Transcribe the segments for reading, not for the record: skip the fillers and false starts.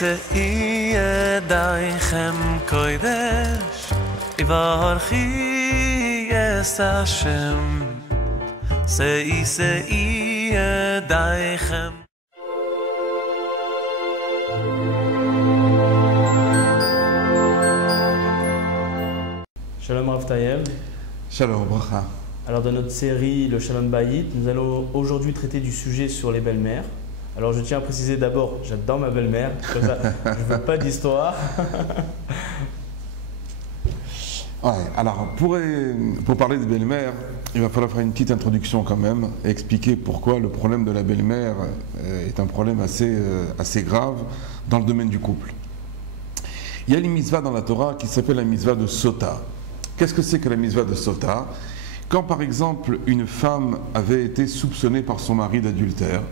Sei daichem kodesh Ivarchi es Hashem Sei daichem Shalom Rav Tayev. Shalom Bracha. Alors dans notre série Le Shalom Bayit, nous allons aujourd'hui traiter du sujet sur les belles-mères. Alors je tiens à préciser d'abord, j'adore ma belle-mère, comme ça, je ne veux pas d'histoire. Ouais, alors pour parler de belle-mère, il va falloir faire une petite introduction quand même et expliquer pourquoi le problème de la belle-mère est un problème assez grave dans le domaine du couple. Il y a une mitzvah dans la Torah qui s'appelle la mitzvah de Sota. Qu'est-ce que c'est que la mitzvah de Sota? Quand par exemple une femme avait été soupçonnée par son mari d'adultère,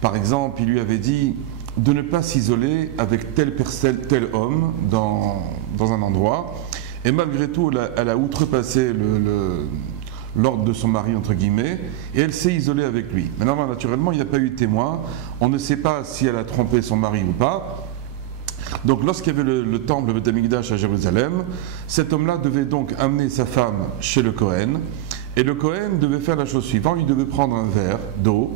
par exemple il lui avait dit de ne pas s'isoler avec tel homme dans un endroit, et malgré tout elle a outrepassé l'ordre de son mari entre guillemets, et elle s'est isolée avec lui. Maintenant naturellement il n'y a pas eu de témoin, on ne sait pas si elle a trompé son mari ou pas. Donc lorsqu'il y avait le temple de Beth Amikdash à Jérusalem, cet homme-là devait donc amener sa femme chez le Kohen, et le Kohen devait faire la chose suivante, il devait prendre un verre d'eau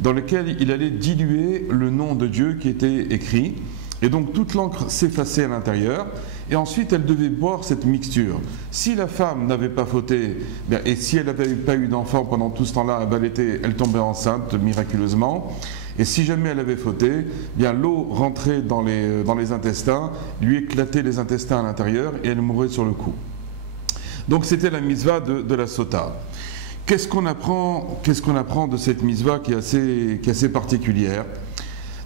dans lequel il allait diluer le nom de Dieu qui était écrit, et donc toute l'encre s'effaçait à l'intérieur, et ensuite elle devait boire cette mixture. Si la femme n'avait pas fauté, et si elle n'avait pas eu d'enfant pendant tout ce temps-là, elle tombait enceinte miraculeusement. Et si jamais elle avait fauté, bien l'eau rentrait dans les intestins, lui éclatait les intestins à l'intérieur et elle mourait sur le coup. Donc c'était la mitzvah de la sota. Qu'est-ce qu'on apprend de cette mitzvah qui est assez particulière?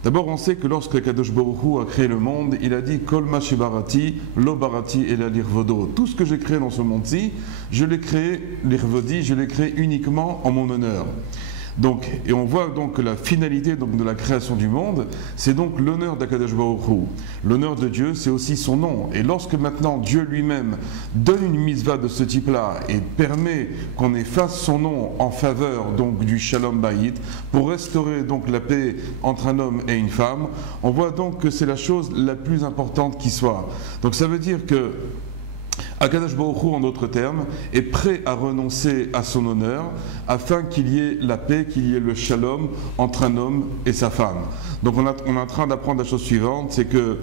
D'abord, on sait que lorsque Kadosh Baruch Hu a créé le monde, il a dit Kol ma shebarati, lo barati et la lirvodo. Tout ce que j'ai créé dans ce monde-ci, je l'ai créé, l'irvodi, je l'ai créé uniquement en mon honneur. Donc, et on voit donc que la finalité donc, de la création du monde, c'est donc l'honneur d'Akadosh Baruch Hu. L'honneur de Dieu, c'est aussi son nom. Et lorsque maintenant Dieu lui-même donne une mitzvah de ce type-là et permet qu'on efface son nom en faveur donc du Shalom Bayit pour restaurer donc la paix entre un homme et une femme, on voit donc que c'est la chose la plus importante qui soit. Donc ça veut dire que Akadosh Baruch Hu, en d'autres termes, est prêt à renoncer à son honneur afin qu'il y ait la paix, qu'il y ait le shalom entre un homme et sa femme. Donc on est en train d'apprendre la chose suivante, c'est que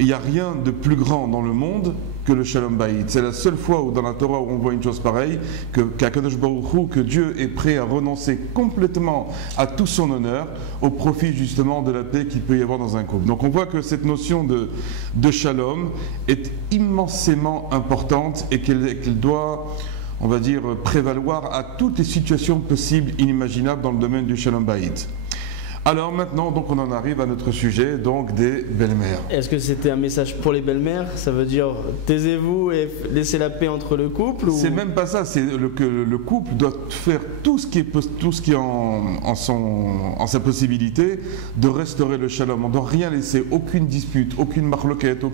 il n'y a rien de plus grand dans le monde que le Shalom Bayit. C'est la seule fois où dans la Torah où on voit une chose pareille, qu'Akadosh Baruch Hu, que Dieu est prêt à renoncer complètement à tout son honneur au profit justement de la paix qu'il peut y avoir dans un couple. Donc on voit que cette notion de Shalom est immensément importante et qu'elle doit, on va dire, prévaloir à toutes les situations possibles, inimaginables dans le domaine du Shalom Bayit. Alors maintenant, donc on en arrive à notre sujet, donc des belles-mères. Est-ce que c'était un message pour les belles-mères? Ça veut dire taisez-vous et laissez la paix entre le couple ou... C'est même pas ça, c'est que le couple doit faire tout ce qui est en sa possibilité de restaurer le shalom. On ne doit rien laisser, aucune dispute, aucune marloquette,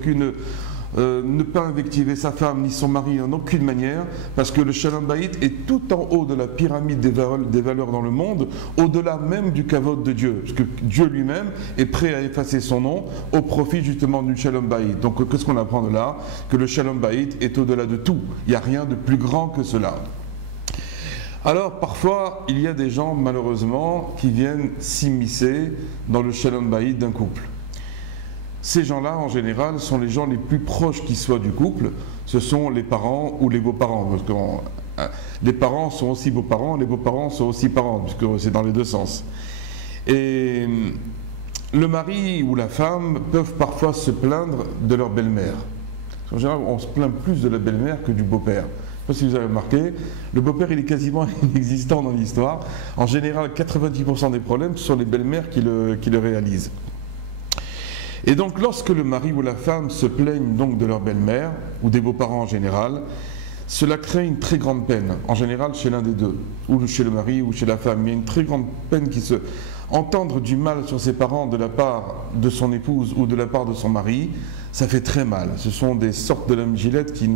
ne pas invectiver sa femme ni son mari en aucune manière, parce que le Shalom Bayit est tout en haut de la pyramide des valeurs dans le monde, au-delà même du kavod de Dieu, parce que Dieu lui-même est prêt à effacer son nom au profit justement du Shalom Bayit. Donc qu'est-ce qu'on apprend de là? Que le Shalom Bayit est au-delà de tout, il n'y a rien de plus grand que cela. Alors parfois il y a des gens malheureusement qui viennent s'immiscer dans le Shalom Bayit d'un couple. Ces gens-là, en général, sont les gens les plus proches qui soient du couple. Ce sont les parents ou les beaux-parents. Parce que les parents sont aussi beaux-parents, les beaux-parents sont aussi parents, puisque c'est dans les deux sens. Et le mari ou la femme peuvent parfois se plaindre de leur belle-mère. En général, on se plaint plus de la belle-mère que du beau-père. Je ne sais pas si vous avez remarqué, le beau-père il est quasiment inexistant dans l'histoire. En général, 90% des problèmes, ce sont les belles-mères qui le réalisent. Et donc lorsque le mari ou la femme se plaignent donc de leur belle-mère, ou des beaux-parents en général, cela crée une très grande peine, en général chez l'un des deux, ou chez le mari ou chez la femme. Il y a une très grande peine qui se... Entendre du mal sur ses parents de la part de son épouse ou de la part de son mari, ça fait très mal. Ce sont des sortes de lames gilettes qui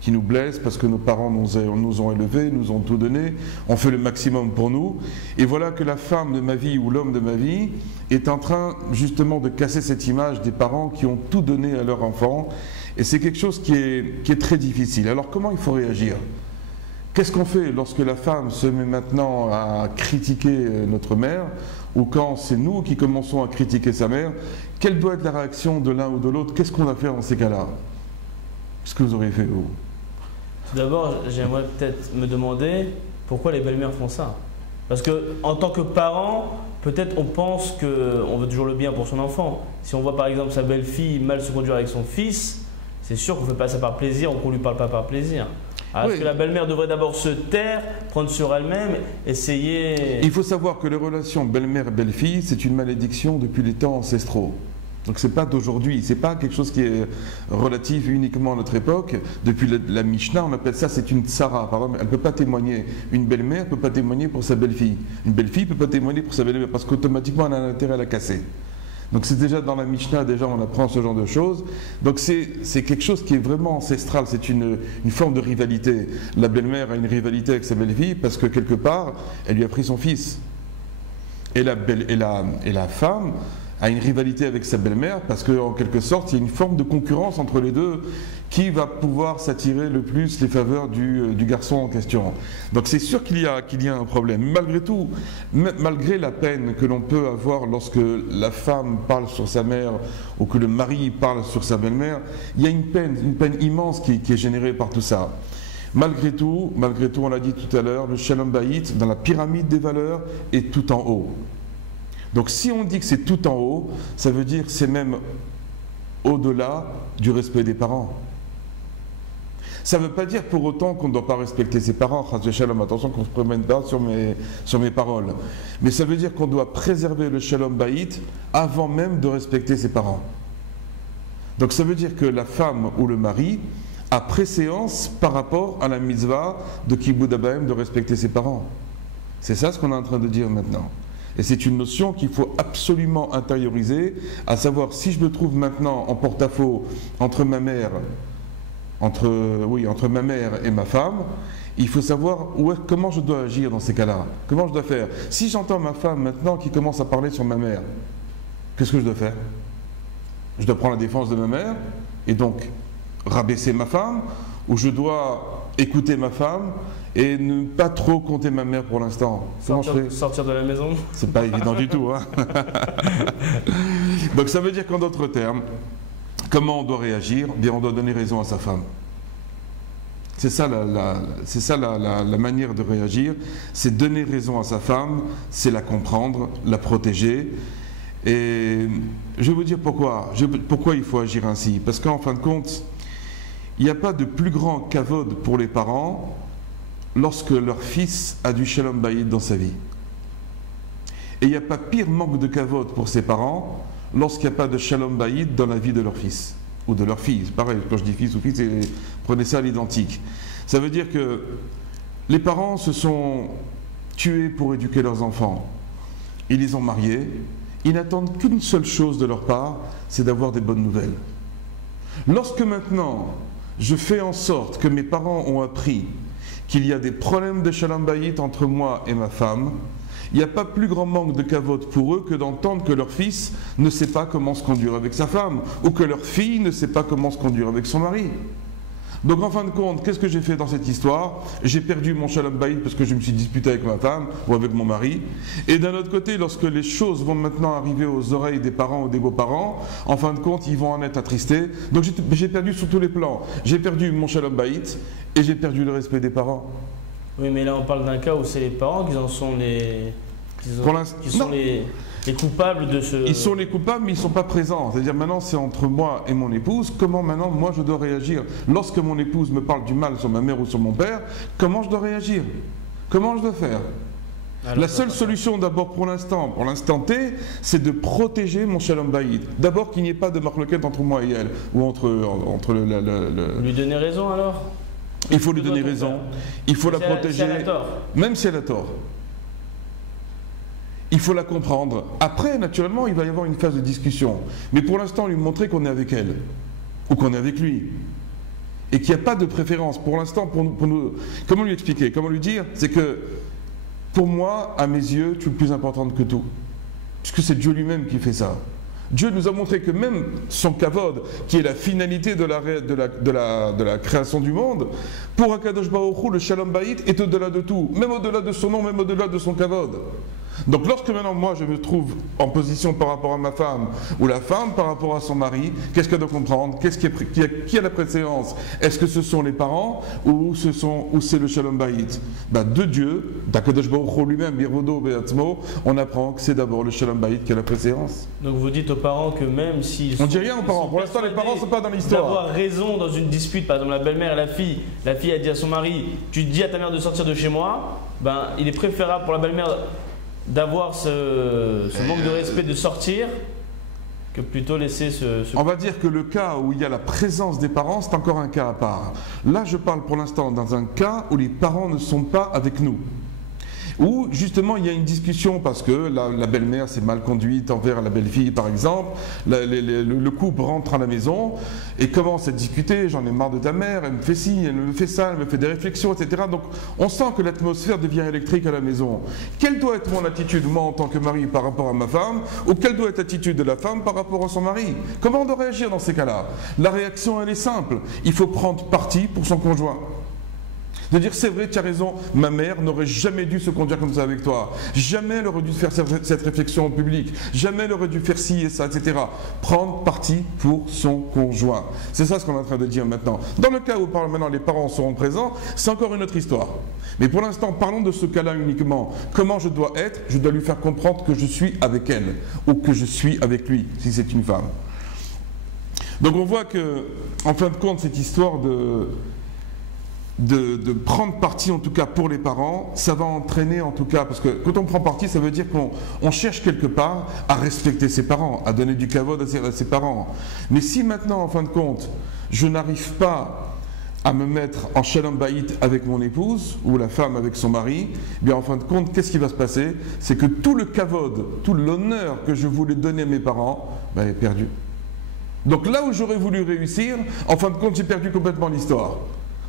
qui nous blesse parce que nos parents nous ont élevés, nous ont tout donné, ont fait le maximum pour nous. Et voilà que la femme de ma vie ou l'homme de ma vie est en train justement de casser cette image des parents qui ont tout donné à leur enfant. Et c'est quelque chose qui est très difficile. Alors comment il faut réagir ? Qu'est-ce qu'on fait lorsque la femme se met maintenant à critiquer notre mère, ou quand c'est nous qui commençons à critiquer sa mère? Quelle doit être la réaction de l'un ou de l'autre? Qu'est-ce qu'on va faire dans ces cas-là? Qu'est-ce que vous auriez fait, vous? Tout d'abord, j'aimerais peut-être me demander pourquoi les belles-mères font ça. Parce qu'en tant que parent, peut-être on pense qu'on veut toujours le bien pour son enfant. Si on voit par exemple sa belle-fille mal se conduire avec son fils, c'est sûr qu'on ne fait pas ça par plaisir ou qu'on ne lui parle pas par plaisir. Alors, est-ce que la belle-mère devrait d'abord se taire, prendre sur elle-même, essayer… Il faut savoir que les relations belle-mère et belle-fille, c'est une malédiction depuis les temps ancestraux. Donc c'est pas d'aujourd'hui, c'est pas quelque chose qui est relatif uniquement à notre époque. Depuis la Mishnah, on appelle ça, c'est une tsara. Par exemple, elle ne peut pas témoigner. Une belle-mère ne peut pas témoigner pour sa belle-fille. Une belle-fille ne peut pas témoigner pour sa belle-mère parce qu'automatiquement elle a un intérêt à la casser. Donc c'est déjà dans la Mishnah, déjà on apprend ce genre de choses. Donc c'est quelque chose qui est vraiment ancestral, c'est une forme de rivalité. La belle-mère a une rivalité avec sa belle-fille parce que quelque part, elle lui a pris son fils. Et la femme a une rivalité avec sa belle-mère parce qu'en quelque sorte, il y a une forme de concurrence entre les deux qui va pouvoir s'attirer le plus les faveurs du garçon en question. Donc c'est sûr qu'il y a un problème. Malgré tout, malgré la peine que l'on peut avoir lorsque la femme parle sur sa mère ou que le mari parle sur sa belle-mère, il y a une peine immense qui est générée par tout ça. Malgré tout, on l'a dit tout à l'heure, le Shalom Bayit, dans la pyramide des valeurs, est tout en haut. Donc si on dit que c'est tout en haut, ça veut dire que c'est même au-delà du respect des parents. Ça ne veut pas dire pour autant qu'on ne doit pas respecter ses parents. Attention qu'on ne se promène pas sur mes paroles. Mais ça veut dire qu'on doit préserver le Shalom Bayit avant même de respecter ses parents. Donc ça veut dire que la femme ou le mari a préséance par rapport à la mitzvah de Kibud Abahem de respecter ses parents. C'est ça ce qu'on est en train de dire maintenant. Et c'est une notion qu'il faut absolument intérioriser, à savoir si je me trouve maintenant en porte-à-faux entre ma mère et ma femme, il faut savoir comment je dois agir dans ces cas-là. Comment je dois faire? Si j'entends ma femme maintenant qui commence à parler sur ma mère, qu'est-ce que je dois faire? Je dois prendre la défense de ma mère et donc rabaisser ma femme, ou je dois écouter ma femme et ne pas trop compter ma mère pour l'instant? Sortir de la maison? C'est pas évident du tout. Hein. Donc ça veut dire qu'en d'autres termes, comment on doit réagir? Bien, on doit donner raison à sa femme. C'est ça la manière de réagir, c'est donner raison à sa femme, c'est la comprendre, la protéger. Et je vais vous dire pourquoi il faut agir ainsi. Parce qu'en fin de compte, il n'y a pas de plus grand kavod pour les parents lorsque leur fils a du Shalom Bayit dans sa vie. Et il n'y a pas pire manque de kavod pour ses parents lorsqu'il n'y a pas de Shalom Bayit dans la vie de leur fils ou de leur fille. C'est pareil, quand je dis fils ou fille, prenez ça à l'identique. Ça veut dire que les parents se sont tués pour éduquer leurs enfants. Ils les ont mariés. Ils n'attendent qu'une seule chose de leur part, c'est d'avoir des bonnes nouvelles. Lorsque maintenant, je fais en sorte que mes parents ont appris qu'il y a des problèmes de Shalom Bayit entre moi et ma femme, il n'y a pas plus grand manque de kavod pour eux que d'entendre que leur fils ne sait pas comment se conduire avec sa femme, ou que leur fille ne sait pas comment se conduire avec son mari. Donc en fin de compte, qu'est-ce que j'ai fait dans cette histoire? J'ai perdu mon Shalom Bayit parce que je me suis disputé avec ma femme ou avec mon mari. Et d'un autre côté, lorsque les choses vont maintenant arriver aux oreilles des parents ou des beaux-parents, en fin de compte, ils vont en être attristés. Donc j'ai perdu sur tous les plans. J'ai perdu mon Shalom Bayit et j'ai perdu le respect des parents. Oui, mais là on parle d'un cas où c'est les parents qui en sont les coupables de ce… Ils sont les coupables, mais ils ne sont pas présents. C'est-à-dire maintenant c'est entre moi et mon épouse. Comment maintenant moi je dois réagir? Lorsque mon épouse me parle du mal sur ma mère ou sur mon père, comment je dois réagir? Comment je dois faire? Alors, la seule solution d'abord pour l'instant T, c'est de protéger mon Shalom Bayit. D'abord qu'il n'y ait pas de marloquette entre moi et elle, ou entre Lui donner raison alors? Il faut lui donner raison. Il faut la protéger. Si elle a tort. Même si elle a tort. Il faut la comprendre. Après, naturellement, il va y avoir une phase de discussion. Mais pour l'instant, lui montrer qu'on est avec elle. Ou qu'on est avec lui. et qu'il n'y a pas de préférence pour l'instant pour nous. Comment lui expliquer? Comment lui dire? C'est que pour moi, à mes yeux, tu es plus importante que tout. Puisque c'est Dieu lui-même qui fait ça. Dieu nous a montré que même son kavod, qui est la finalité de la création du monde, pour Akadosh Baruch Hu, le Shalom Bayit est au-delà de tout, même au-delà de son nom, même au-delà de son kavod. Donc lorsque maintenant moi je me trouve en position par rapport à ma femme, ou la femme par rapport à son mari, qu'est-ce qu'elle doit comprendre? Qui a la préséance? Est-ce que ce sont les parents ou c'est le Shalom Bayit? De Dieu, d'Akadosh Baruch Hu lui-même, Birvodo Be'atzmo, on apprend que c'est d'abord le Shalom Bayit qui a la préséance. Donc vous dites aux parents que même s'ils on ne dit rien aux parents, pour l'instant les parents ne sont pas dans l'histoire. D'avoir raison dans une dispute, par exemple la belle-mère et la fille a dit à son mari, tu dis à ta mère de sortir de chez moi, il est préférable pour la belle-mère d'avoir ce manque de respect de sortir que plutôt laisser On va dire que le cas où il y a la présence des parents, c'est encore un cas à part. Là, je parle pour l'instant dans un cas où les parents ne sont pas avec nous. Où justement il y a une discussion parce que la belle-mère s'est mal conduite envers la belle-fille par exemple, le couple rentre à la maison et commence à discuter, j'en ai marre de ta mère, elle me fait ci, elle me fait ça, elle me fait des réflexions, etc. Donc on sent que l'atmosphère devient électrique à la maison. Quelle doit être mon attitude, moi en tant que mari par rapport à ma femme, ou quelle doit être l'attitude de la femme par rapport à son mari? Comment on doit réagir dans ces cas-là? La réaction elle est simple, il faut prendre parti pour son conjoint. De dire c'est vrai, tu as raison, ma mère n'aurait jamais dû se conduire comme ça avec toi. Jamais elle aurait dû faire cette réflexion en public. Jamais elle aurait dû faire ci et ça, etc. Prendre parti pour son conjoint. C'est ça ce qu'on est en train de dire maintenant. Dans le cas où maintenant les parents seront présents, c'est encore une autre histoire. Mais pour l'instant, parlons de ce cas-là uniquement. Comment je dois être? Je dois lui faire comprendre que je suis avec elle ou que je suis avec lui, si c'est une femme. Donc on voit que, en fin de compte, cette histoire de prendre parti en tout cas pour les parents, ça va entraîner en tout cas, parce que quand on prend parti, ça veut dire qu'on cherche quelque part à respecter ses parents, à donner du kavod à ses parents. Mais si maintenant, en fin de compte, je n'arrive pas à me mettre en shalom bayit avec mon épouse, ou la femme avec son mari, eh bien en fin de compte, qu'est-ce qui va se passer? C'est que tout le kavod, tout l'honneur que je voulais donner à mes parents, est perdu. Donc là où j'aurais voulu réussir, en fin de compte, j'ai perdu complètement l'histoire.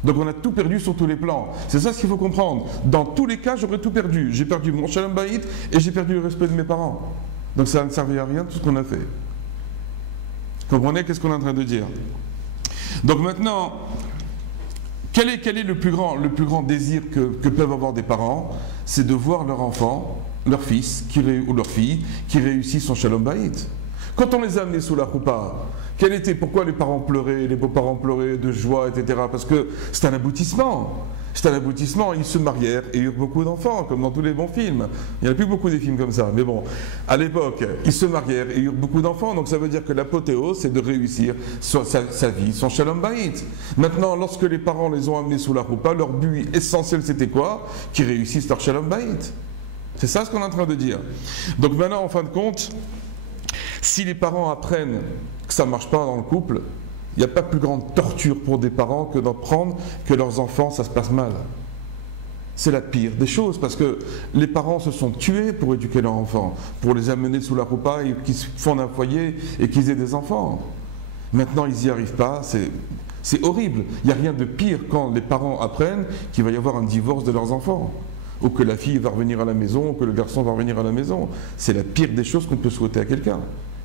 Donc on a tout perdu sur tous les plans. C'est ça ce qu'il faut comprendre. Dans tous les cas, j'aurais tout perdu. J'ai perdu mon shalom bayit et j'ai perdu le respect de mes parents. Donc ça ne servait à rien tout ce qu'on a fait. Vous comprenez qu'est-ce qu'on est en train de dire? Donc maintenant, quel est le plus grand désir que peuvent avoir des parents? C'est de voir leur enfant, leur fils ou leur fille qui réussit son shalom bayit. Quand on les a amenés sous la choupa, pourquoi les parents pleuraient, les beaux-parents pleuraient de joie, etc. Parce que c'est un aboutissement. C'est un aboutissement. Ils se marièrent et eurent beaucoup d'enfants, comme dans tous les bons films. Il n'y en a plus beaucoup des films comme ça. Mais bon, à l'époque, ils se marièrent et eurent beaucoup d'enfants. Donc ça veut dire que l'apothéose, c'est de réussir sa vie, son shalom bayit. Maintenant, lorsque les parents les ont amenés sous la choupa, leur but essentiel, c'était quoi? Qu'ils réussissent leur shalom bayit. C'est ça ce qu'on est en train de dire. Donc maintenant, en fin de compte, si les parents apprennent que ça ne marche pas dans le couple, il n'y a pas plus grande torture pour des parents que d'apprendre que leurs enfants, ça se passe mal. C'est la pire des choses, parce que les parents se sont tués pour éduquer leurs enfants, pour les amener sous la roupa et qu'ils fondent un foyer et qu'ils aient des enfants. Maintenant, ils n'y arrivent pas, c'est horrible. Il n'y a rien de pire quand les parents apprennent qu'il va y avoir un divorce de leurs enfants, ou que la fille va revenir à la maison, ou que le garçon va revenir à la maison. C'est la pire des choses qu'on peut souhaiter à quelqu'un.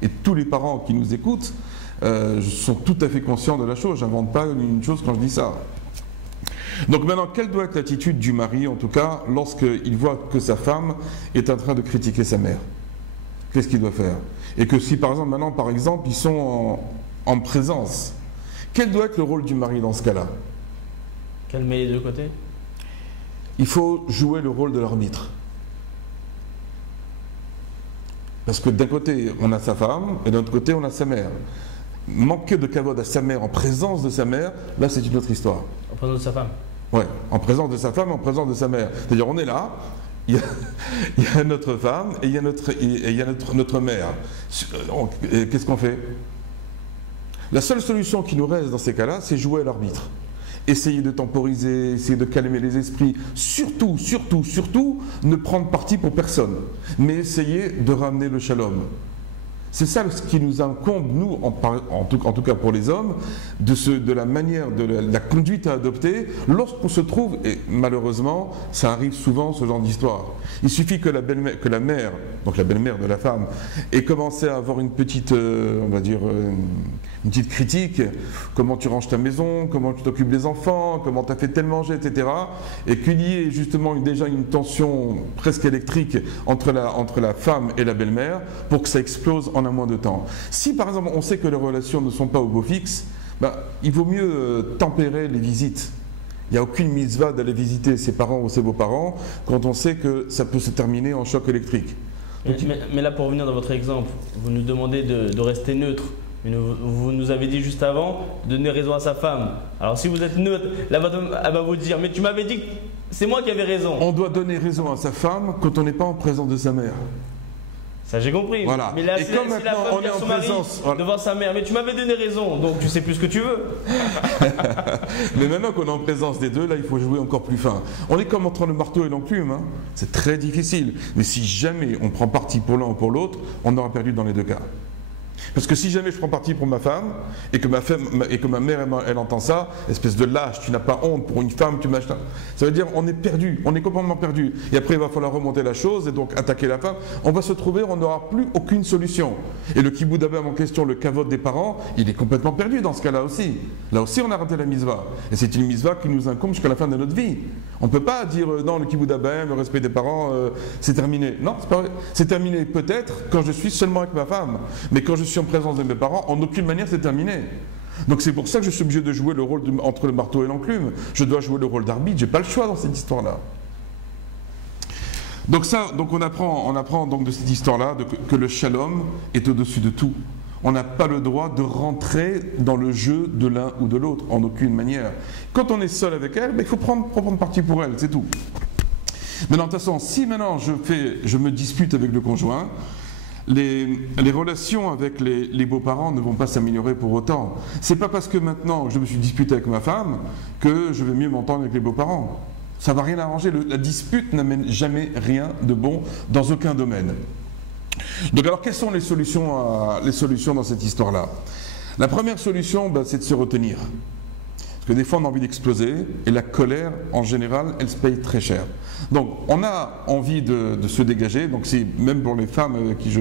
Et tous les parents qui nous écoutent sont tout à fait conscients de la chose. Je n'invente pas une chose quand je dis ça. Donc maintenant, quelle doit être l'attitude du mari, en tout cas, lorsqu'il voit que sa femme est en train de critiquer sa mère? Qu'est-ce qu'il doit faire? Et que si, par exemple, ils sont en présence, quel doit être le rôle du mari dans ce cas-là? Calmer les deux côtés? Il faut jouer le rôle de l'arbitre. Parce que d'un côté, on a sa femme, et d'un autre côté, on a sa mère. Manquer de kavod à sa mère, en présence de sa mère, là, c'est une autre histoire. En présence de sa femme? Ouais, en présence de sa femme, en présence de sa mère. C'est-à-dire, on est là, il y a notre femme, et il y a notre mère. Qu'est-ce qu'on fait? La seule solution qui nous reste dans ces cas-là, c'est jouer à l'arbitre. Essayer de temporiser, essayer de calmer les esprits. Surtout, ne prendre parti pour personne. Mais essayer de ramener le shalom. C'est ça ce qui nous incombe, nous, en tout cas pour les hommes, de la manière, de la conduite à adopter lorsqu'on se trouve, et malheureusement, ça arrive souvent ce genre d'histoire. Il suffit que la mère, donc la belle-mère de la femme, ait commencé à avoir une petite, on va dire, une petite critique, comment tu ranges ta maison, comment tu t'occupes des enfants, comment tu as fait tel manger, etc. Et qu'il y ait justement déjà une tension presque électrique entre la femme et la belle-mère pour que ça explose en un mois de temps. Si par exemple on sait que les relations ne sont pas au beau fixe, il vaut mieux tempérer les visites. Il n'y a aucune mitzvah d'aller visiter ses parents ou ses beaux-parents quand on sait que ça peut se terminer en choc électrique. Mais là, pour revenir dans votre exemple, vous nous demandez de rester neutre. Mais vous nous avez dit juste avant de donner raison à sa femme. Alors si vous êtes neutre, là elle va vous dire, mais tu m'avais dit que c'est moi qui avais raison. On doit donner raison à sa femme quand on n'est pas en présence de sa mère. Ça j'ai compris. Voilà. Mais là, et si comme la maintenant femme on est dit à en son mari présence devant sa mère, mais tu m'avais donné raison, donc tu sais plus ce que tu veux. Mais maintenant qu'on est en présence des deux, là il faut jouer encore plus fin. On est comme entre le marteau et l'enclume, hein. C'est très difficile. Mais si jamais on prend parti pour l'un ou pour l'autre, on aura perdu dans les deux cas. Parce que si jamais je prends parti pour ma femme et que ma mère elle entend ça, espèce de lâche, tu n'as pas honte pour une femme, tu m'achètes. Ça veut dire on est perdu, on est complètement perdu. Et après il va falloir remonter la chose et donc attaquer la femme. On va se trouver, on n'aura plus aucune solution. Et le kiboud abem en question, le kavod des parents, il est complètement perdu dans ce cas-là aussi. Là aussi on a raté la mitzvah. Et c'est une mitzvah qui nous incombe jusqu'à la fin de notre vie. On ne peut pas dire non, le kiboud abem, le respect des parents, c'est terminé. Non, c'est pas vrai. C'est terminé peut-être quand je suis seulement avec ma femme. Mais quand je suis en présence de mes parents, en aucune manière c'est terminé. Donc c'est pour ça que je suis obligé de jouer le rôle entre le marteau et l'enclume. Je dois jouer le rôle d'arbitre, j'ai pas le choix dans cette histoire-là. Donc on apprend donc de cette histoire-là que le shalom est au-dessus de tout. On n'a pas le droit de rentrer dans le jeu de l'un ou de l'autre, en aucune manière. Quand on est seul avec elle, il faut prendre parti pour elle, c'est tout. Maintenant, de toute façon, si maintenant je me dispute avec le conjoint, les relations avec les beaux-parents ne vont pas s'améliorer pour autant. C'est pas parce que maintenant je me suis disputé avec ma femme que je vais mieux m'entendre avec les beaux-parents. Ça va rien arranger. La dispute n'amène jamais rien de bon dans aucun domaine. Donc alors quelles sont les solutions dans cette histoire-là? La première solution, c'est de se retenir. Parce que des fois on a envie d'exploser et la colère en général elle se paye très cher. Donc on a envie de se dégager, donc c'est même pour les femmes avec qui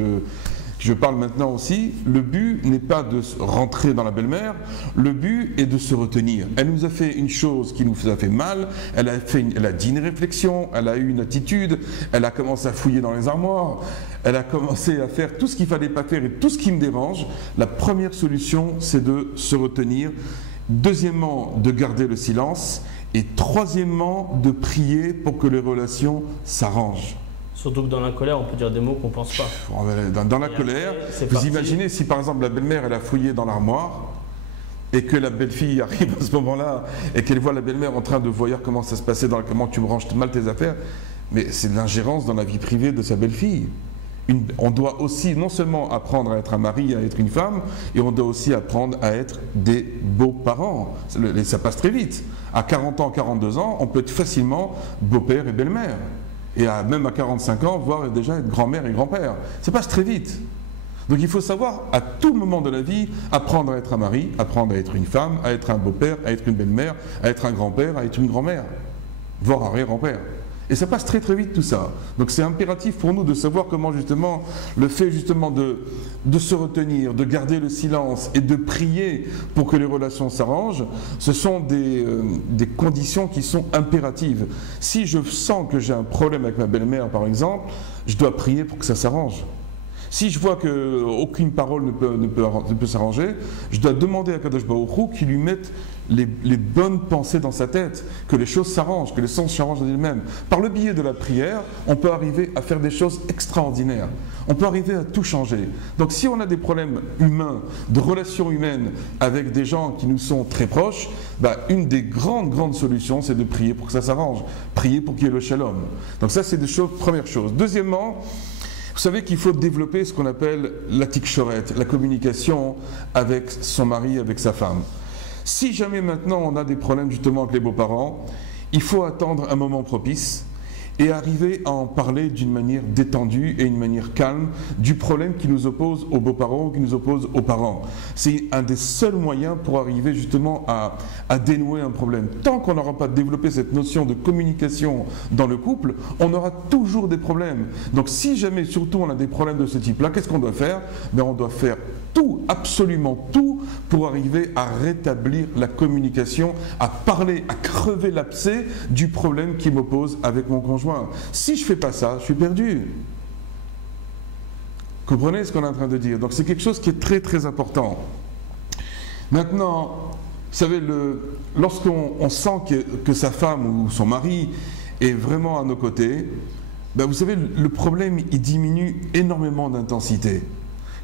je parle maintenant aussi, le but n'est pas de rentrer dans la belle-mère, le but est de se retenir. Elle nous a fait une chose qui nous a fait mal, elle a dit une réflexion, elle a eu une attitude, elle a commencé à fouiller dans les armoires, elle a commencé à faire tout ce qu'il ne fallait pas faire et tout ce qui me dérange. La première solution c'est de se retenir. Deuxièmement, de garder le silence. Et troisièmement, de prier pour que les relations s'arrangent. Surtout que dans la colère, on peut dire des mots qu'on ne pense pas. Dans la colère, vous imaginez si par exemple la belle-mère elle a fouillé dans l'armoire et que la belle-fille arrive à ce moment-là et qu'elle voit la belle-mère en train de voir comment ça se passait, comment tu me ranges mal tes affaires, mais c'est de l'ingérence dans la vie privée de sa belle-fille. On doit aussi non seulement apprendre à être un mari, à être une femme, et on doit aussi apprendre à être des beaux-parents. Ça passe très vite. À 40 ans, 42 ans, on peut être facilement beau-père et belle-mère. Et même à 45 ans, voire déjà être grand-mère et grand-père. Ça passe très vite. Donc il faut savoir, à tout moment de la vie, apprendre à être un mari, apprendre à être une femme, à être un beau-père, à être une belle-mère, à être un grand-père, à être une grand-mère, voire arrière-grand-père. Et ça passe très très vite tout ça. Donc c'est impératif pour nous de savoir comment justement le fait justement de se retenir, de garder le silence et de prier pour que les relations s'arrangent, ce sont des conditions qui sont impératives. Si je sens que j'ai un problème avec ma belle-mère par exemple, je dois prier pour que ça s'arrange. Si je vois qu'aucune parole ne peut s'arranger, je dois demander à Kadosh Baruch Hu qu'il lui mette les bonnes pensées dans sa tête, que les choses s'arrangent, que les sens s'arrangent d'elles-mêmes. Par le biais de la prière, on peut arriver à faire des choses extraordinaires. On peut arriver à tout changer. Donc si on a des problèmes humains, de relations humaines avec des gens qui nous sont très proches, une des grandes solutions, c'est de prier pour que ça s'arrange. Prier pour qu'il y ait le shalom. Donc ça, c'est première chose. Deuxièmement, vous savez qu'il faut développer ce qu'on appelle la tikchoret, la communication avec son mari, avec sa femme. Si jamais maintenant on a des problèmes justement avec les beaux-parents, il faut attendre un moment propice et arriver à en parler d'une manière détendue et une manière calme du problème qui nous oppose aux beaux-parents ou qui nous oppose aux parents. C'est un des seuls moyens pour arriver justement à dénouer un problème. Tant qu'on n'aura pas développé cette notion de communication dans le couple, on aura toujours des problèmes. Donc si jamais surtout on a des problèmes de ce type-là, qu'est-ce qu'on doit faire? Ben, on doit faire tout, absolument tout, pour arriver à rétablir la communication, à parler, à crever l'abcès du problème qui m'oppose avec mon conjoint. Si je ne fais pas ça, je suis perdu. Comprenez ce qu'on est en train de dire? Donc c'est quelque chose qui est très très important. Maintenant, vous savez, lorsqu'on sent que sa femme ou son mari est vraiment à nos côtés, ben vous savez, le problème il diminue énormément d'intensité.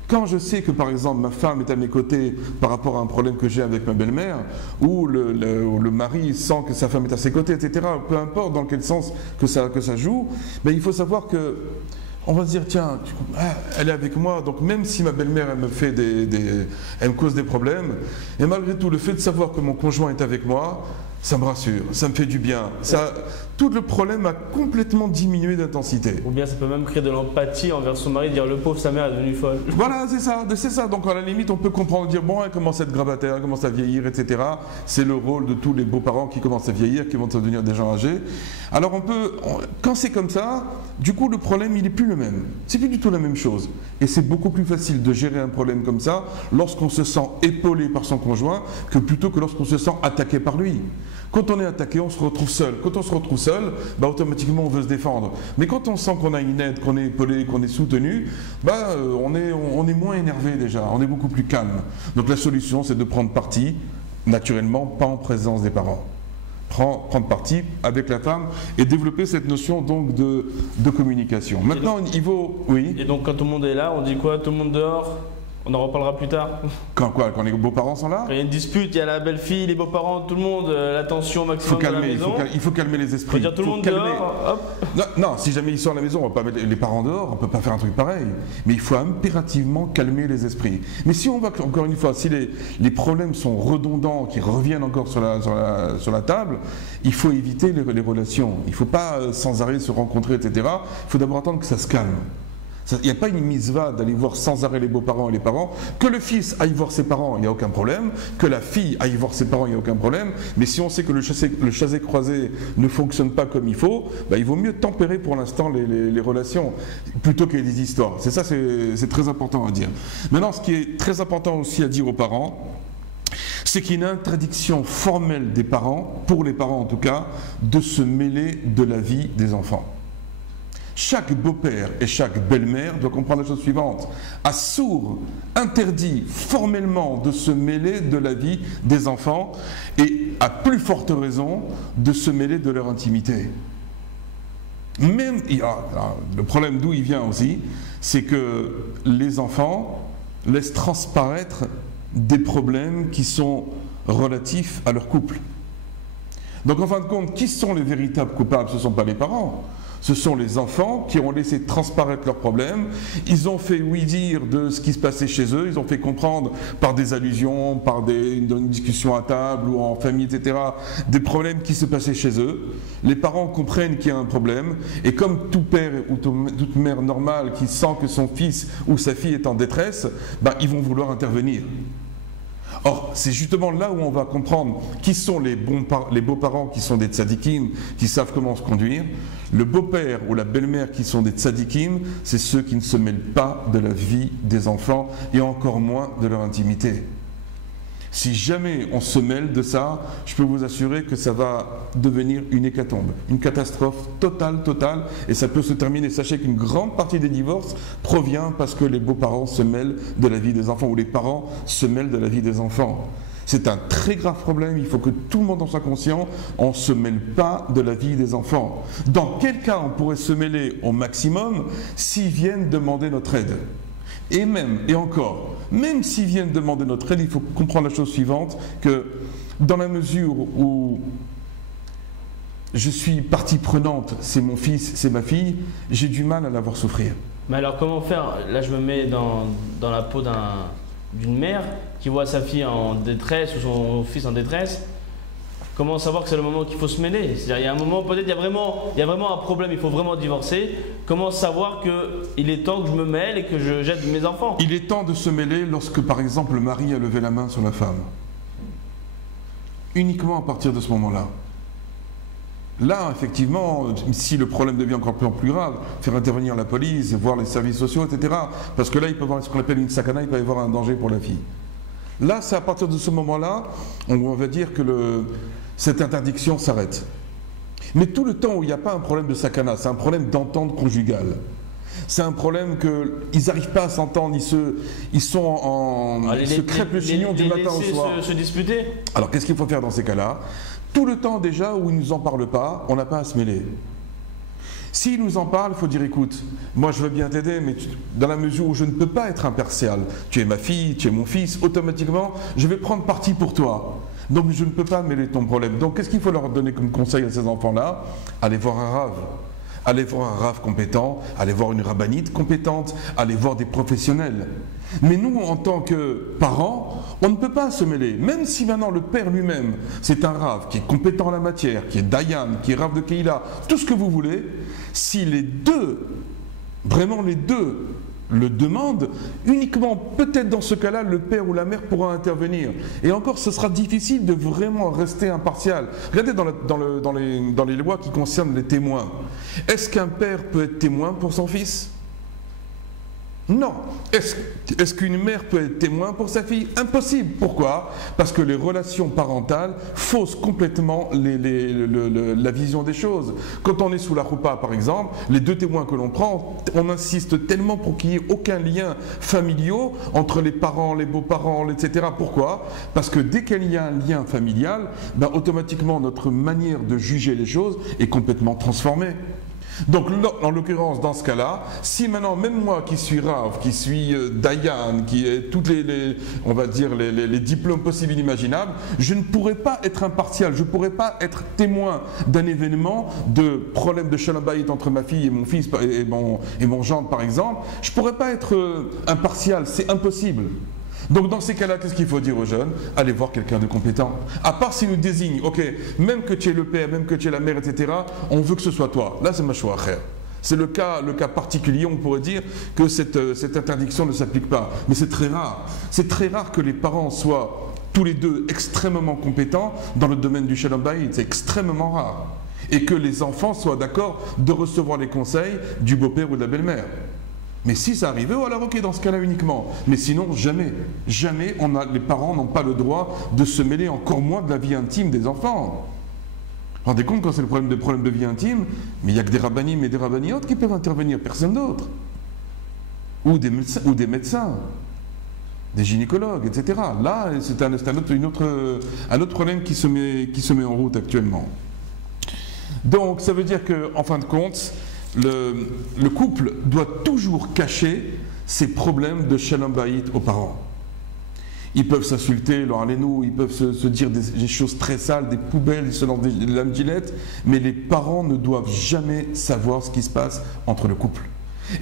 Quand je sais que par exemple ma femme est à mes côtés par rapport à un problème que j'ai avec ma belle-mère, ou le mari sent que sa femme est à ses côtés, etc., peu importe dans quel sens que ça joue, ben il faut savoir que on va se dire, tiens, elle est avec moi, donc même si ma belle-mère elle me cause des problèmes, et malgré tout le fait de savoir que mon conjoint est avec moi, ça me rassure, ça me fait du bien. Tout le problème a complètement diminué d'intensité. Ou bien ça peut même créer de l'empathie envers son mari, dire le pauvre, sa mère est devenue folle. Voilà, c'est ça. Donc à la limite, on peut comprendre, dire bon, elle commence à être grabataire, elle commence à vieillir, etc. C'est le rôle de tous les beaux-parents qui commencent à vieillir, qui vont devenir des gens âgés. Alors quand c'est comme ça, du coup le problème il n'est plus le même. C'est plus du tout la même chose. Et c'est beaucoup plus facile de gérer un problème comme ça lorsqu'on se sent épaulé par son conjoint que plutôt que lorsqu'on se sent attaqué par lui. Quand on est attaqué, on se retrouve seul. Quand on se retrouve seul, bah, automatiquement on veut se défendre. Mais quand on sent qu'on a une aide, qu'on est épaulé, qu'on est soutenu, bah, on est moins énervé déjà, on est beaucoup plus calme. Donc la solution, c'est de prendre parti, naturellement, pas en présence des parents. Prendre parti avec la femme et développer cette notion donc de communication. Maintenant, il faut... Oui. Et donc quand tout le monde est là, on dit quoi? Tout le monde dehors? On en reparlera plus tard. Quand les beaux-parents sont là? Quand il y a une dispute, il y a la belle-fille, les beaux-parents, tout le monde, la tension maximum à la maison. Il faut calmer les esprits. Il faut dire tout le monde dehors, hop. Non, si jamais ils sont à la maison, on ne va pas mettre les parents dehors, on ne peut pas faire un truc pareil. Mais il faut impérativement calmer les esprits. Mais si on va, encore une fois, si les problèmes sont redondants, qui reviennent encore sur la table, il faut éviter les relations. Il ne faut pas sans arrêt se rencontrer, etc. Il faut d'abord attendre que ça se calme. Il n'y a pas une mitzvah d'aller voir sans arrêt les beaux-parents et les parents. Que le fils aille voir ses parents, il n'y a aucun problème. Que la fille aille voir ses parents, il n'y a aucun problème. Mais si on sait que le chassé-croisé ne fonctionne pas comme il faut, bah, il vaut mieux tempérer pour l'instant les relations plutôt qu'il y ait des histoires. C'est ça, c'est très important à dire. Maintenant, ce qui est très important aussi à dire aux parents, c'est qu'il y a une interdiction formelle des parents, pour les parents en tout cas, de se mêler de la vie des enfants. Chaque beau-père et chaque belle-mère doit comprendre la chose suivante. Assour interdit formellement de se mêler de la vie des enfants et à plus forte raison de se mêler de leur intimité. Même, le problème d'où il vient aussi, c'est que les enfants laissent transparaître des problèmes qui sont relatifs à leur couple. Donc en fin de compte, qui sont les véritables coupables? Ce ne sont pas les parents. Ce sont les enfants qui ont laissé transparaître leurs problèmes. Ils ont fait oui-dire de ce qui se passait chez eux. Ils ont fait comprendre par des allusions, par une discussion à table ou en famille, etc., des problèmes qui se passaient chez eux. Les parents comprennent qu'il y a un problème. Et comme tout père ou toute mère normale qui sent que son fils ou sa fille est en détresse, bah, ils vont vouloir intervenir. Or, c'est justement là où on va comprendre qui sont les beaux-parents qui sont des tzadikim, qui savent comment se conduire. Le beau-père ou la belle-mère qui sont des tzadikim, c'est ceux qui ne se mêlent pas de la vie des enfants et encore moins de leur intimité. Si jamais on se mêle de ça, je peux vous assurer que ça va devenir une hécatombe, une catastrophe totale, et ça peut se terminer. Sachez qu'une grande partie des divorces provient parce que les beaux-parents se mêlent de la vie des enfants, ou les parents se mêlent de la vie des enfants. C'est un très grave problème, il faut que tout le monde en soit conscient, on ne se mêle pas de la vie des enfants. Dans quel cas on pourrait se mêler au maximum s'ils viennent demander notre aide? Et encore, même s'ils viennent demander notre aide, il faut comprendre la chose suivante, que dans la mesure où je suis partie prenante, c'est mon fils, c'est ma fille, j'ai du mal à la voir souffrir. Mais alors comment faire? Là je me mets dans la peau d'une mère qui voit sa fille en détresse ou son fils en détresse. comment savoir que c'est le moment qu'il faut se mêler? C'est-à-dire, il y a un moment, peut-être il y a vraiment un problème, il faut vraiment divorcer. Comment savoir qu'il est temps que je me mêle et que j'aide mes enfants? Il est temps de se mêler lorsque, par exemple, le mari a levé la main sur la femme. Uniquement à partir de ce moment-là. Là, effectivement, si le problème devient encore plus grave, faire intervenir la police, voir les services sociaux, etc. Parce que là, il peut y avoir ce qu'on appelle une sakana, il peut y avoir un danger pour la fille. Là, c'est à partir de ce moment-là, on va dire que cette interdiction s'arrête. Mais tout le temps où il n'y a pas un problème de sakana, c'est un problème d'entente conjugale. C'est un problème qu'ils n'arrivent pas à s'entendre, ils se crêpent le chignon du matin au soir. Se disputer. Alors qu'est-ce qu'il faut faire dans ces cas-là? Tout le temps déjà où ils ne nous en parlent pas, on n'a pas à se mêler. S'ils nous en parlent, il faut dire écoute, moi je veux bien t'aider, mais dans la mesure où je ne peux pas être impartial, tu es ma fille, tu es mon fils, automatiquement je vais prendre parti pour toi. Donc je ne peux pas mêler ton problème. Donc qu'est-ce qu'il faut leur donner comme conseil à ces enfants-là? Allez voir un rave. Allez voir un rave compétent, allez voir une rabbinite compétente, allez voir des professionnels. Mais nous, en tant que parents, on ne peut pas se mêler. Même si maintenant le père lui-même, c'est un rave qui est compétent en la matière, qui est dayan, qui est rave de Keïla, tout ce que vous voulez, si les deux, vraiment les deux, le demandent, uniquement peut-être dans ce cas-là, le père ou la mère pourra intervenir. Et encore, ce sera difficile de vraiment rester impartial. Regardez dans les lois qui concernent les témoins. Est-ce qu'un père peut être témoin pour son fils? Non. Est-ce qu'une mère peut être témoin pour sa fille? Impossible. Pourquoi? Parce que les relations parentales faussent complètement la vision des choses. Quand on est sous la roupa, par exemple, les deux témoins que l'on prend, on insiste tellement pour qu'il n'y ait aucun lien familial entre les parents, les beaux-parents, etc. Pourquoi? Parce que dès qu'il y a un lien familial, ben, automatiquement notre manière de juger les choses est complètement transformée. Donc, en l'occurrence, dans ce cas-là, si maintenant, même moi qui suis Rav, qui suis Dayan, qui ai toutes on va dire, les diplômes possibles et inimaginables, je ne pourrais pas être impartial, je ne pourrais pas être témoin d'un événement de problème de shalom bayit entre ma fille et mon fils et mon gendre, par exemple. Je ne pourrais pas être impartial, c'est impossible. Donc dans ces cas-là, qu'est-ce qu'il faut dire aux jeunes? Allez voir quelqu'un de compétent. À part s'il nous désigne, ok, même que tu es le père, même que tu es la mère, etc., on veut que ce soit toi. Là, c'est mashwa khair. C'est le cas particulier, on pourrait dire que cette interdiction ne s'applique pas. Mais c'est très rare. C'est très rare que les parents soient tous les deux extrêmement compétents dans le domaine du shalom bayit. C'est extrêmement rare. Et que les enfants soient d'accord de recevoir les conseils du beau-père ou de la belle-mère. Mais si ça arrivait, alors ok, dans ce cas-là uniquement. Mais sinon, jamais. Jamais les parents n'ont pas le droit de se mêler, encore moins de la vie intime des enfants. Vous vous rendez compte quand c'est le problème de vie intime, mais il n'y a que des rabbinim et des rabbiniotes qui peuvent intervenir, personne d'autre. Ou des médecins, des gynécologues, etc. Là, c'est un autre problème qui se met en route actuellement. Donc, ça veut dire qu'en fin de compte, le couple doit toujours cacher ses problèmes de shalom bayit aux parents. Ils peuvent s'insulter, ils peuvent se dire des choses très sales, des poubelles, ils se lancent des lames gilettes, mais les parents ne doivent jamais savoir ce qui se passe entre le couple.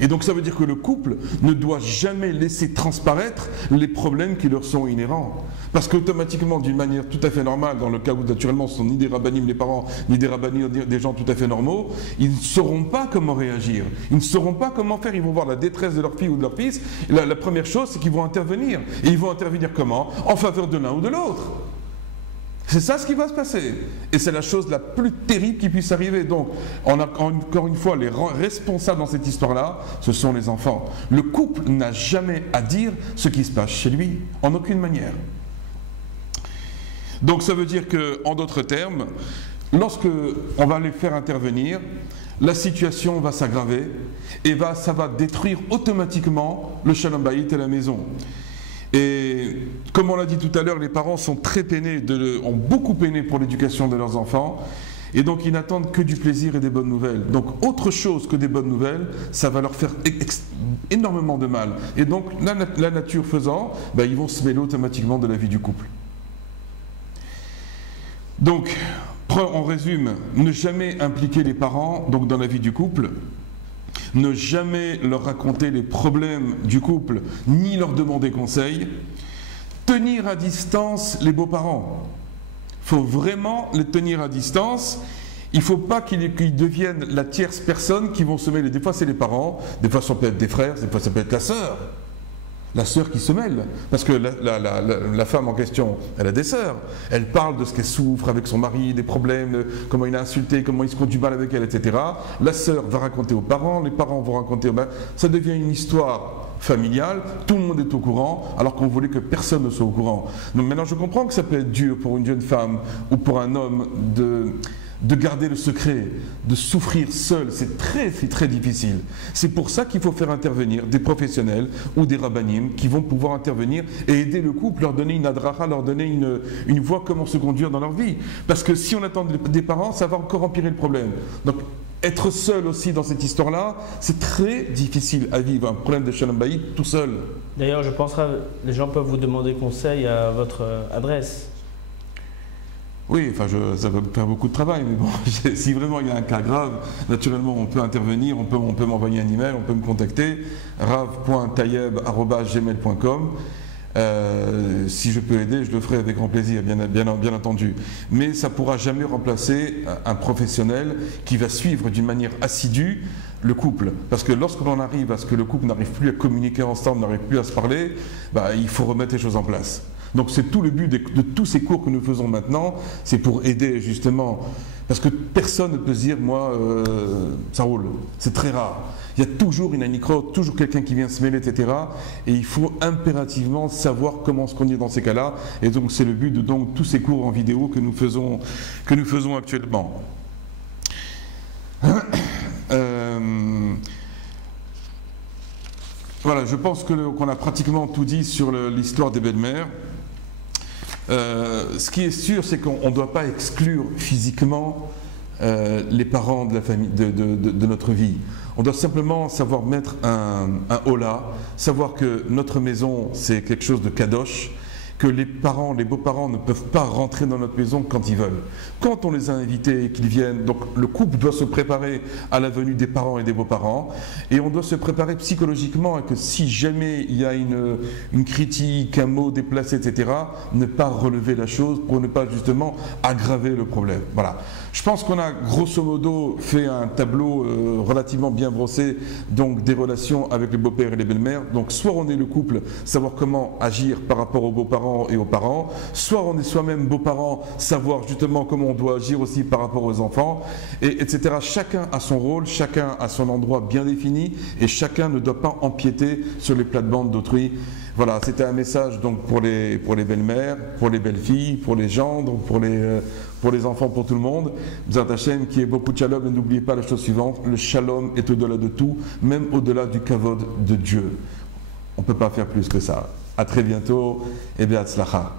Et donc ça veut dire que le couple ne doit jamais laisser transparaître les problèmes qui leur sont inhérents. Parce qu'automatiquement, d'une manière tout à fait normale, dans le cas où naturellement ce ne sont ni des rabbinim les parents, ni des rabbinim des gens tout à fait normaux, ils ne sauront pas comment réagir. Ils ne sauront pas comment faire. Ils vont voir la détresse de leur fille ou de leur fils. Et la première chose, c'est qu'ils vont intervenir. Et ils vont intervenir comment? En faveur de l'un ou de l'autre. C'est ça ce qui va se passer. Et c'est la chose la plus terrible qui puisse arriver. Donc, on a encore une fois, les responsables dans cette histoire-là, ce sont les enfants. Le couple n'a jamais à dire ce qui se passe chez lui, en aucune manière. Donc ça veut dire qu'en d'autres termes, lorsque on va les faire intervenir, la situation va s'aggraver et ça va détruire automatiquement le shalom bayit et la maison. Et comme on l'a dit tout à l'heure, les parents sont très peinés, ont beaucoup peiné pour l'éducation de leurs enfants. Et donc ils n'attendent que du plaisir et des bonnes nouvelles. Donc autre chose que des bonnes nouvelles, ça va leur faire énormément de mal. Et donc la nature faisant, ils vont se mêler automatiquement de la vie du couple. Donc, on résume, ne jamais impliquer les parents donc dans la vie du couple. Ne jamais leur raconter les problèmes du couple, ni leur demander conseil. Tenir à distance les beaux-parents. faut vraiment les tenir à distance. Il ne faut pas qu'ils deviennent la tierce personne qui vont se mêler. Des fois, c'est les parents, des fois, ça peut être des frères, des fois, ça peut être la sœur. La sœur qui se mêle. Parce que la femme en question, elle a des sœurs. Elle parle de ce qu'elle souffre avec son mari, des problèmes, comment il a insulté, comment il se conduit mal avec elle, etc. La sœur va raconter aux parents, les parents vont raconter aux mères. Ça devient une histoire familiale, tout le monde est au courant, alors qu'on voulait que personne ne soit au courant. Donc maintenant, je comprends que ça peut être dur pour une jeune femme ou pour un homme de garder le secret, de souffrir seul, c'est très difficile. C'est pour ça qu'il faut faire intervenir des professionnels ou des rabbinim qui vont pouvoir intervenir et aider le couple, leur donner une adracha, leur donner une voie comment se conduire dans leur vie. Parce que si on attend des parents, ça va encore empirer le problème. Donc être seul aussi dans cette histoire-là, c'est très difficile à vivre, un problème de shalom bayit tout seul. D'ailleurs, je penserai, les gens peuvent vous demander conseil à votre adresse. Oui, enfin, ça va me faire beaucoup de travail, mais bon, si vraiment il y a un cas grave, naturellement, on peut intervenir, on peut m'envoyer un email, on peut me contacter, rav.tayeb@gmail.com. Si je peux aider, je le ferai avec grand plaisir, bien entendu. Mais ça ne pourra jamais remplacer un professionnel qui va suivre d'une manière assidue le couple. Parce que lorsqu'on arrive à ce que le couple n'arrive plus à communiquer ensemble, n'arrive plus à se parler, il faut remettre les choses en place. Donc c'est tout le but de tous ces cours que nous faisons maintenant, c'est pour aider justement, parce que personne ne peut se dire, moi, ça roule, c'est très rare. Il y a toujours une anicro, toujours quelqu'un qui vient se mêler, etc. Et il faut impérativement savoir comment se conduire dans ces cas-là. Et donc c'est le but de tous ces cours en vidéo que nous faisons actuellement. Voilà, je pense qu'on a pratiquement tout dit sur l'histoire des belles-mères. Ce qui est sûr, c'est qu'on ne doit pas exclure physiquement les parents de la famille, de notre vie. On doit simplement savoir mettre un holà, savoir que notre maison, c'est quelque chose de kadosh, que les beaux-parents ne peuvent pas rentrer dans notre maison quand ils veulent. Quand on les a invités et qu'ils viennent, donc le couple doit se préparer à la venue des parents et des beaux-parents, et on doit se préparer psychologiquement à que si jamais il y a une critique, un mot déplacé, etc., ne pas relever la chose pour ne pas justement aggraver le problème. Voilà. Je pense qu'on a grosso modo fait un tableau relativement bien brossé donc des relations avec les beaux-pères et les belles-mères. Donc soit on est le couple, savoir comment agir par rapport aux beaux-parents et aux parents, soit on est soi-même beaux-parents, savoir justement comment on doit agir aussi par rapport aux enfants, etc. Chacun a son rôle, chacun a son endroit bien défini et chacun ne doit pas empiéter sur les plates-bandes d'autrui. Voilà, c'était un message donc pour les belles-mères, pour les belles-filles, pour les gendres, pour les enfants, pour tout le monde. B'ezrat Hashem, qui est beaucoup de shalom, et n'oubliez pas la chose suivante, le shalom est au-delà de tout, même au-delà du kavod de Dieu. On ne peut pas faire plus que ça. À très bientôt et bien, Hatzlacha.